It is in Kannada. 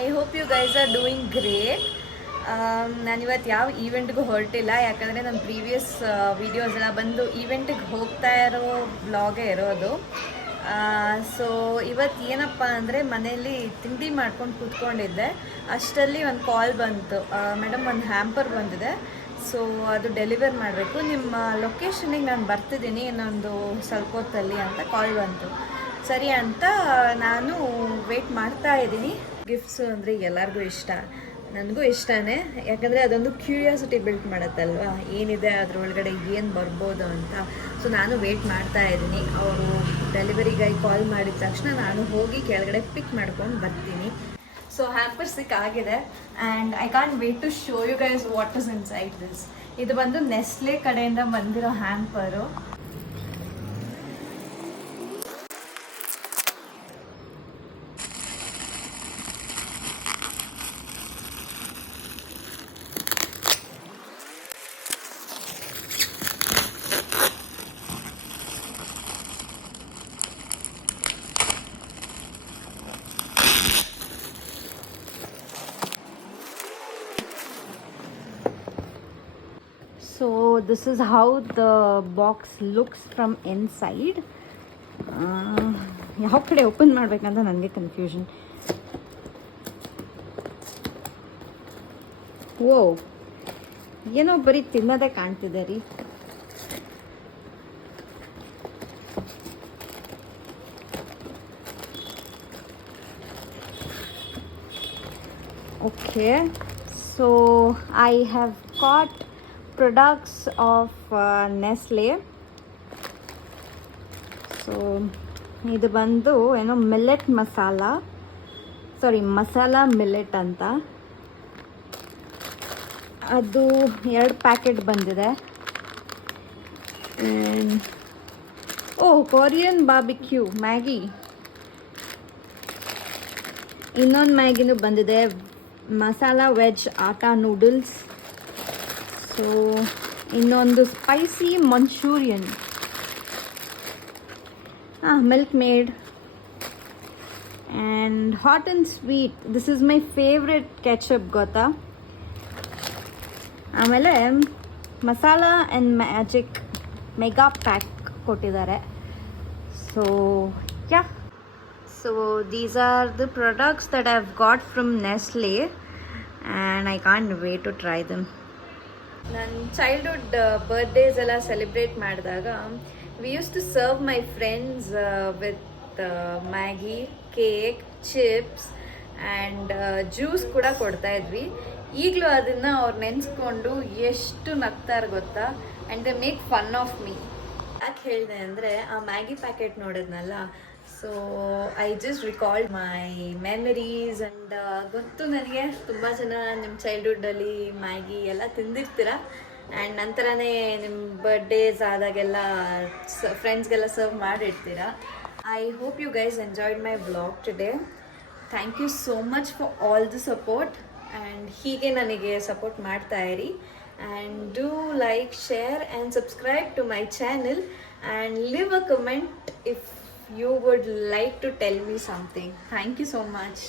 I hope you guys are doing great. ನಾನಿವತ್ತು ಯಾವ ಈವೆಂಟ್ಗೂ ಹೊರಟಿಲ್ಲ, ಯಾಕಂದರೆ ನನ್ನ ಪ್ರೀವಿಯಸ್ ವೀಡಿಯೋಸ್ ಎಲ್ಲ ಬಂದು ಈವೆಂಟಿಗೆ ಹೋಗ್ತಾ ಇರೋ ಬ್ಲಾಗೇ ಇರೋದು. ಸೊ ಇವತ್ತು ಏನಪ್ಪ ಅಂದರೆ ಮನೆಯಲ್ಲಿ ತಿಂಡಿ ಮಾಡ್ಕೊಂಡು ಕೂತ್ಕೊಂಡಿದ್ದೆ, ಅಷ್ಟರಲ್ಲಿ ಒಂದು ಕಾಲ್ ಬಂತು. ಮೇಡಮ್ ಒಂದು ಹ್ಯಾಂಪರ್ ಬಂದಿದೆ, ಸೊ ಅದು ಡೆಲಿವರ್ ಮಾಡಬೇಕು, ನಿಮ್ಮ ಲೊಕೇಶನಿಗೆ ನಾನು ಬರ್ತಿದ್ದೀನಿ ಇನ್ನೊಂದು ಸ್ವಲ್ಪ ಹೊತ್ತಲ್ಲಿ ಅಂತ ಕಾಲ್ ಬಂತು. ಸರಿ ಅಂತ ನಾನು ವೆಯ್ಟ್ ಮಾಡ್ತಾ ಇದ್ದೀನಿ. ಗಿಫ್ಟ್ಸು ಅಂದರೆ ಎಲ್ಲರಿಗೂ ಇಷ್ಟ, ನನಗೂ ಇಷ್ಟನೇ, ಯಾಕಂದರೆ ಅದೊಂದು ಕ್ಯೂರಿಯಾಸಿಟಿ ಬಿಲ್ಟ್ ಮಾಡುತ್ತಲ್ವ, ಏನಿದೆ ಅದರೊಳಗಡೆ ಏನು ಬರ್ಬೋದು ಅಂತ. ಸೊ ನಾನು ವೆಯ್ಟ್ ಮಾಡ್ತಾ ಇದ್ದೀನಿ. ಅವರು ಡೆಲಿವರಿ ಗೈ ಕಾಲ್ ಮಾಡಿದ ತಕ್ಷಣ ನಾನು ಹೋಗಿ ಕೆಳಗಡೆ ಪಿಕ್ ಮಾಡ್ಕೊಂಡು ಬರ್ತೀನಿ. ಸೊ ಹ್ಯಾಂಪರ್ ಸಿಕ್ಕಾಗಿದೆ and I can't wait to show you guys what is inside this. ಇದು ಬಂದು ನೆಸ್ಲೆ ಕಡೆಯಿಂದ ಬಂದಿರೋ ಹ್ಯಾಂಪರು. So this is how the box looks from inside. ಯಾವ ಕಡೆ ಓಪನ್ ಮಾಡಬೇಕಂತ ನನಗೆ ಕನ್ಫ್ಯೂಷನ್. ಓ, ಏನೋ ಬರೀ ತಿನ್ನೋದೇ ಕಾಣ್ತಿದೆ ರೀ. Okay, so I have got products of Nestle. So ಇದು ಬಂದು ಏನೋ ಮಿಲ್ಲೆಟ್ ಮಸಾಲಾ ಮಿಲ್ಲೆಟ್ ಅಂತ. ಅದು 2 ಪ್ಯಾಕೆಟ್ ಬಂದಿದೆ. ಕೊರಿಯನ್ ಬಾರ್ಬಿಕ್ಯೂ ಮ್ಯಾಗಿ, ಇನ್ನೊಂದು ಮ್ಯಾಗಿನೂ ಬಂದಿದೆ, masala veg atta noodles. So ಇನ್ನೊಂದು spicy Manchurian, milk made and hot and sweet. This is my favourite ketchup ಗೊತ್ತಾ. ಆಮೇಲೆ masala and magic mega pack ಕೊಟ್ಟಿದ್ದಾರೆ. So yeah, so these are the products that I have got from Nestle and I can't wait to try them. ನನ್ನ ಚೈಲ್ಡ್ಹುಡ್ ಬರ್ತ್ಡೇಸ್ ಎಲ್ಲ ಸೆಲೆಬ್ರೇಟ್ ಮಾಡಿದಾಗ we use to serve my friends with Maggi, cake, chips and juice ಕೂಡ ಕೊಡ್ತಾಯಿದ್ವಿ. ಈಗಲೂ ಅದನ್ನು ಅವ್ರು ನೆನೆಸ್ಕೊಂಡು ಎಷ್ಟು ನಗ್ತಾರೆ ಗೊತ್ತಾ. And they make fun of me. ಯಾಕೆ ಹೇಳಿದೆ ಅಂದರೆ ಆ ಮ್ಯಾಗಿ ಪ್ಯಾಕೆಟ್ ನೋಡಿದ್ನಲ್ಲ, so I just recalled my memories. And ಗೊತ್ತು ನನಗೆ ತುಂಬ ಜನ ನಿಮ್ಮ ಚೈಲ್ಡ್ಹುಡ್ಡಲ್ಲಿ ಮ್ಯಾಗಿ ಎಲ್ಲ ತಿಂದಿರ್ತೀರ ಆ್ಯಂಡ್ ನಂತರನೇ ನಿಮ್ಮ ಬರ್ಡೇಸ್ ಆದಾಗೆಲ್ಲ ಫ್ರೆಂಡ್ಸ್ಗೆಲ್ಲ ಸರ್ವ್ ಮಾಡಿರ್ತೀರ. I hope you guys enjoyed my vlog today. Thank you so much for all the support and ಹೀಗೆ ನನಗೆ ಸಪೋರ್ಟ್ ಮಾಡ್ತಾ ಇರಿ. And do like, share and subscribe to my channel and leave a comment if you would like to tell me something. Thank you so much.